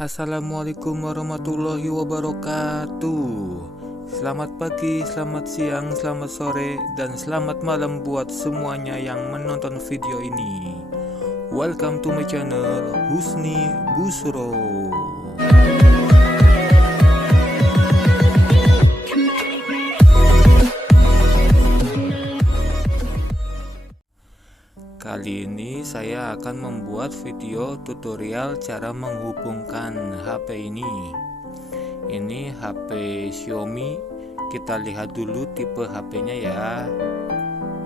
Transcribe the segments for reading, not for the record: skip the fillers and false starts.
Assalamualaikum warahmatullahi wabarakatuh. Selamat pagi, selamat siang, selamat sore, dan selamat malam buat semuanya yang menonton video ini. Welcome to my channel Husni Busro. Kali ini saya akan membuat video tutorial cara menghubungkan HP ini. Ini HP Xiaomi. Kita lihat dulu tipe HP-nya ya.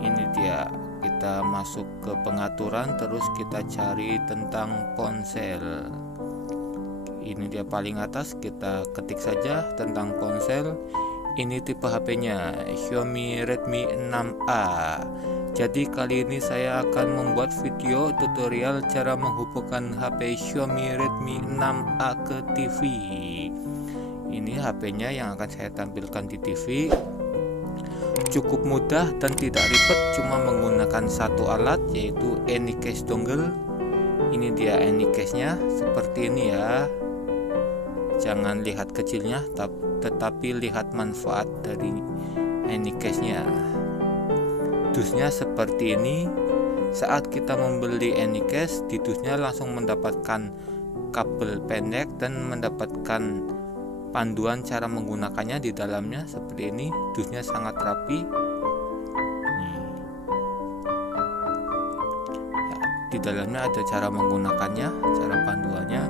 Ini dia. Kita masuk ke pengaturan, terus kita cari tentang ponsel. Ini dia paling atas, kita ketik saja tentang ponsel. Ini tipe HP-nya Xiaomi Redmi 6A. Jadi kali ini saya akan membuat video tutorial cara menghubungkan HP Xiaomi Redmi 6A ke TV. Ini HP-nya yang akan saya tampilkan di TV. Cukup mudah dan tidak ribet, cuma menggunakan satu alat, yaitu Anycase dongle. Ini dia Anycase-nya, seperti ini ya. Jangan lihat kecilnya, tetapi lihat manfaat dari Anycase-nya. Dusnya seperti ini. Saat kita membeli Anycase, di dusnya langsung mendapatkan kabel pendek dan mendapatkan panduan cara menggunakannya di dalamnya seperti ini. Dusnya sangat rapi. Ya, di dalamnya ada cara menggunakannya, cara panduannya,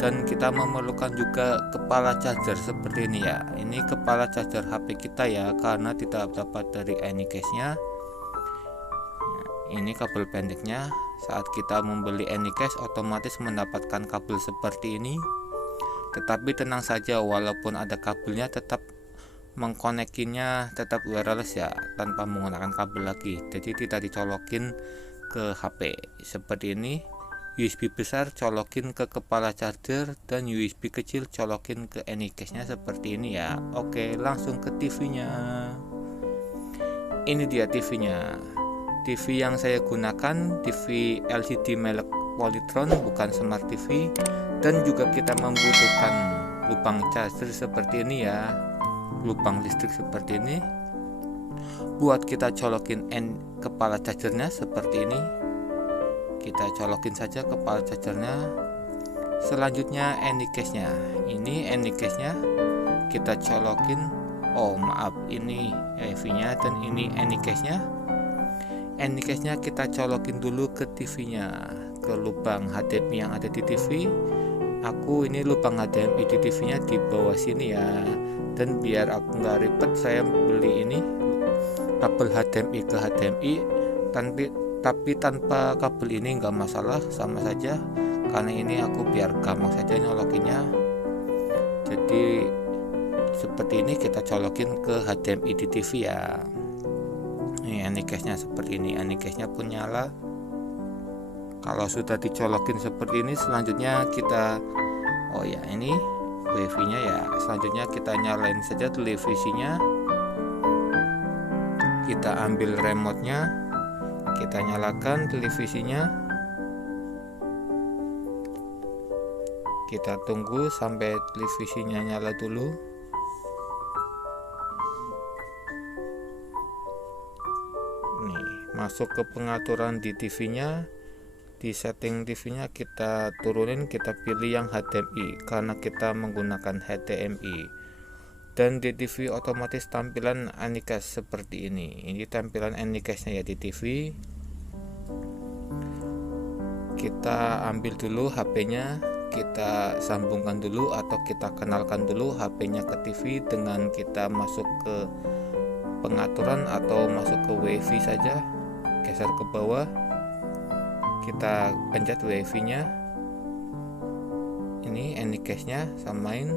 dan kita memerlukan juga kepala charger seperti ini ya. Ini kepala charger HP kita ya, karena tidak dapat dari Anycase-nya. Ini kabel pendeknya. Saat kita membeli Anycase otomatis mendapatkan kabel seperti ini. Tetapi tenang saja, walaupun ada kabelnya tetap mengkonekinya tetap wireless ya, tanpa menggunakan kabel lagi. Jadi tidak dicolokin ke HP seperti ini. USB besar colokin ke kepala charger dan USB kecil colokin ke Anycase-nya seperti ini ya. Oke, langsung ke TV-nya. Ini dia TV-nya. TV yang saya gunakan TV LCD merek Polytron, bukan Smart TV, dan juga kita membutuhkan lubang charger seperti ini ya, lubang listrik seperti ini buat kita colokin kepala chargernya seperti ini. Kita colokin saja kepala chargernya. Selanjutnya Anycase-nya. Ini Anycase-nya kita colokin. Oh maaf, ini EV-nya dan ini Anycase-nya. Anycase-nya kita colokin dulu ke TV-nya, ke lubang HDMI yang ada di TV. Aku ini lubang HDMI di TV-nya di bawah sini ya. Dan biar aku nggak ribet, saya beli ini kabel HDMI ke HDMI. Tapi tanpa kabel ini nggak masalah, sama saja. Karena ini aku biar gampang saja nyolokinnya. Jadi seperti ini kita colokin ke HDMI di TV ya. Ini Anycase-nya seperti ini. Anycase-nya pun nyala. Kalau sudah dicolokin seperti ini, selanjutnya kita ini wifi-nya ya. Selanjutnya kita nyalain saja televisinya. Kita ambil remote-nya, kita nyalakan televisinya. Kita tunggu sampai televisinya nyala dulu. Masuk ke pengaturan di TV-nya. Di setting TV-nya kita turunin, kita pilih yang HDMI karena kita menggunakan HDMI. Dan di TV otomatis tampilan Anycase seperti ini. Ini tampilan Anycase-nya ya di TV. Kita ambil dulu HP-nya, kita sambungkan dulu atau kita kenalkan dulu HP-nya ke TV dengan kita masuk ke pengaturan atau masuk ke WiFi saja. Geser ke bawah, kita pencet WiFi-nya. Ini Anycase-nya samain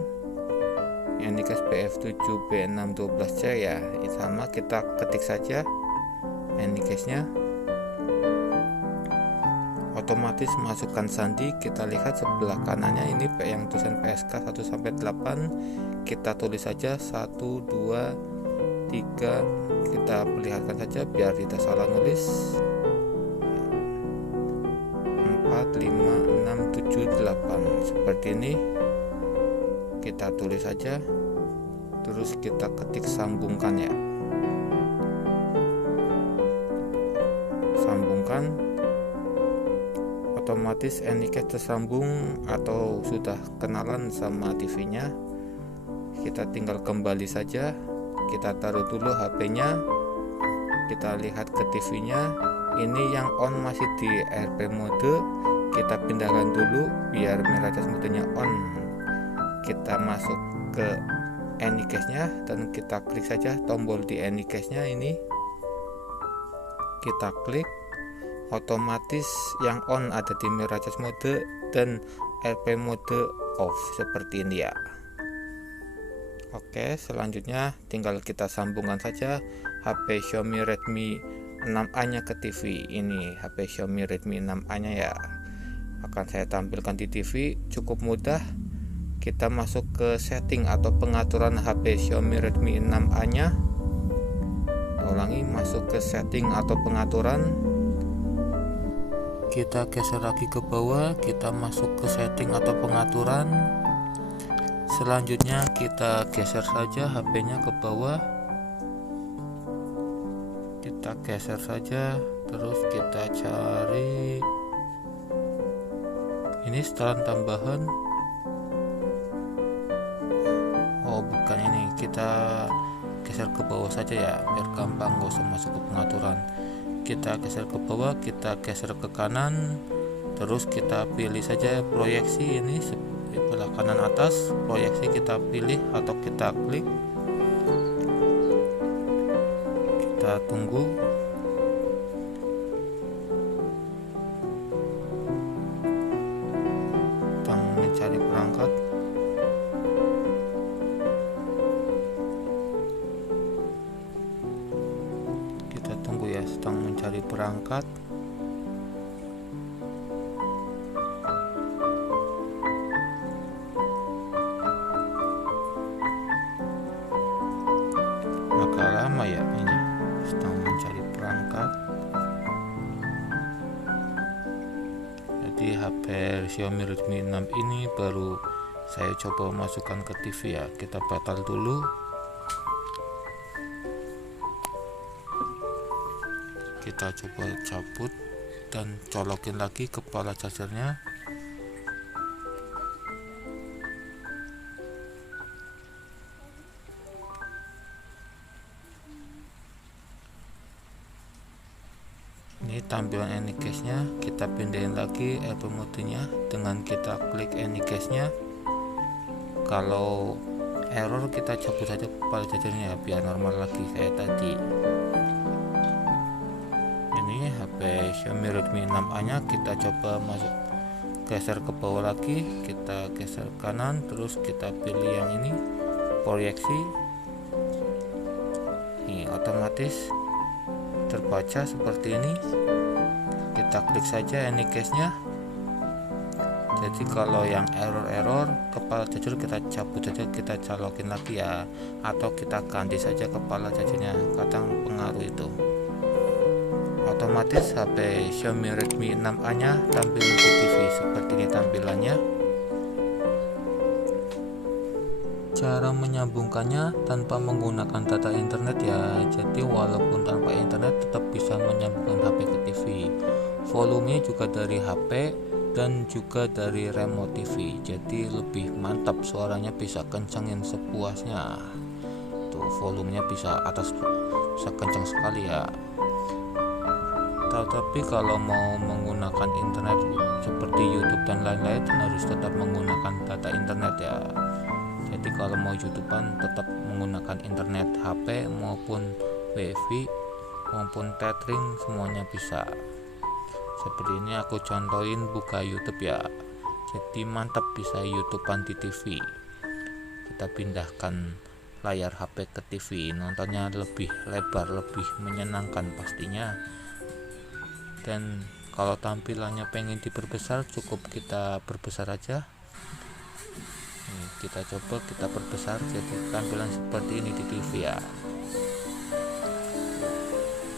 Anycase PF7B612C ya, ini sama, kita ketik saja Anycase-nya. Otomatis masukkan sandi. Kita lihat sebelah kanannya ini yang tulisan PSK 1-8. Kita tulis saja 1, 2, 3. Kita perlihatkan saja biar tidak salah nulis. 4, 5, 6, 7, 8 seperti ini. kita tulis saja, terus kita ketik sambungkan ya, sambungkan. Otomatis Anycast tersambung atau sudah kenalan sama TV-nya. Kita tinggal kembali saja, kita taruh dulu HP-nya, kita lihat ke TV-nya. Ini yang on masih di AirPlay mode, kita pindahkan dulu biar mirrorless modenya on. Kita masuk ke Anycast-nya dan kita klik saja tombol di Anycast-nya ini, kita klik. Otomatis yang on ada di mirrorless mode dan AirPlay mode off seperti ini ya. Oke, selanjutnya tinggal kita sambungkan saja HP Xiaomi Redmi 6A nya ke TV. Ini HP Xiaomi Redmi 6A nya ya, akan saya tampilkan di TV. Cukup mudah, kita masuk ke setting atau pengaturan HP Xiaomi Redmi 6A nya. Ulangi, masuk ke setting atau pengaturan, kita geser lagi ke bawah, kita masuk ke setting atau pengaturan. Selanjutnya kita geser saja HP-nya ke bawah, kita geser saja, terus kita cari ini setelan tambahan. Oh bukan, ini kita geser ke bawah saja ya biar gampang, gak usah masuk ke pengaturan. Kita geser ke bawah, kita geser ke kanan, terus kita pilih saja proyeksi ini sebelah kanan atas. Proyeksi kita pilih atau kita klik, kita tunggu. Sedang mencari perangkat, tunggu ya, sedang mencari perangkat. Agak lama ya ini, sedang mencari perangkat. Jadi HP Xiaomi Redmi 6 ini baru saya coba masukkan ke TV ya. Kita batal dulu. Kita coba cabut dan colokin lagi kepala chargernya. Ini tampilan Anycast-nya, kita pindahin lagi AirPlay mode-nya dengan kita klik Anycast-nya. Kalau error kita cabut saja kepala chargernya biar normal lagi kayak tadi. HP Xiaomi Redmi 6A nya kita coba masuk, geser ke bawah lagi, kita geser kanan, terus kita pilih yang ini proyeksi. Ini otomatis terbaca seperti ini. Kita klik saja Anycast nya. Jadi kalau yang error kepala charger kita cabut saja, kita colokin lagi ya, atau kita ganti saja kepala chargernya, kadang pengaruh itu. Otomatis HP Xiaomi Redmi 6A nya tampil di TV seperti ini tampilannya. Cara menyambungkannya tanpa menggunakan data internet ya, jadi walaupun tanpa internet tetap bisa menyambungkan HP ke TV. Volumenya juga dari HP dan juga dari remote TV, jadi lebih mantap, suaranya bisa kencangin sepuasnya. Tuh volumenya bisa atas, bisa kencang sekali ya. Tapi kalau mau menggunakan internet seperti YouTube dan lain-lain harus tetap menggunakan data internet ya. Jadi kalau mau YouTubean tetap menggunakan internet, HP maupun WiFi maupun tethering semuanya bisa. Seperti ini aku contohin buka YouTube ya. Jadi mantap, bisa YouTubean di TV. Kita pindahkan layar HP ke TV, nontonnya lebih lebar, lebih menyenangkan pastinya. Dan kalau tampilannya pengen diperbesar, cukup kita perbesar aja. Nih, kita coba kita perbesar jadi tampilan seperti ini di TV ya.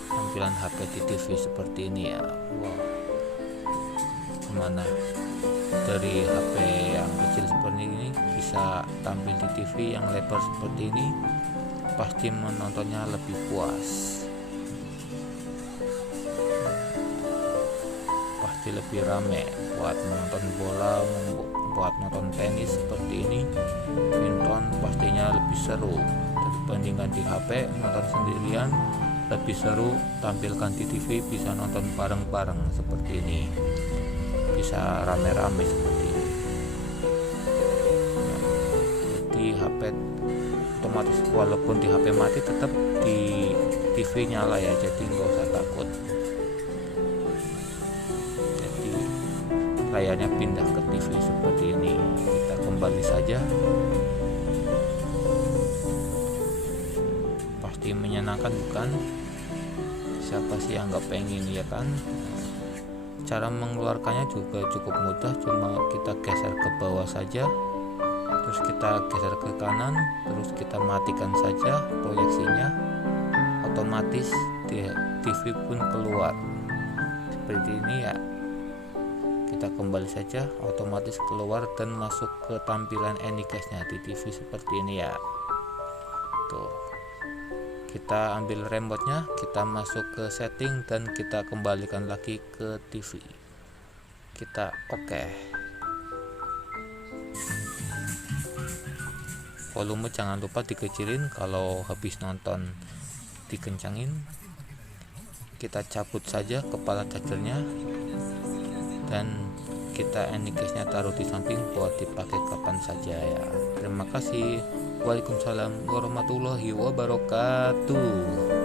Tampilan HP di TV seperti ini ya. Wow, gimana? Dari HP yang kecil seperti ini bisa bisa tampil di TV yang lebar seperti ini, pasti menontonnya lebih puas, pasti lebih rame buat nonton bola, buat nonton tenis seperti ini. Nonton pastinya lebih seru dibandingkan di HP. Nonton sendirian lebih seru, tampilkan di TV bisa nonton bareng-bareng seperti ini, bisa rame-rame seperti ini. Di HP otomatis walaupun di HP mati tetap di TV nyala ya, jadi nggak usah takut. Jadi layarnya pindah ke TV seperti ini. Kita kembali saja. Pasti menyenangkan bukan? Siapa sih yang nggak pengen, ya kan? Cara mengeluarkannya juga cukup mudah, cuma kita geser ke bawah saja, terus kita geser ke kanan, terus kita matikan saja proyeksinya, otomatis TV pun keluar seperti ini ya. Kita kembali saja, otomatis keluar dan masuk ke tampilan Anycast-nya di TV seperti ini ya. Tuh, kita ambil remote-nya, kita masuk ke setting dan kita kembalikan lagi ke TV. Kita oke. Volume jangan lupa dikecilin, kalau habis nonton dikencangin. Kita cabut saja kepala chargernya dan kita Anycast-nya taruh di samping buat dipakai kapan saja ya. Terima kasih. Waalaikumsalam warahmatullahi wabarakatuh.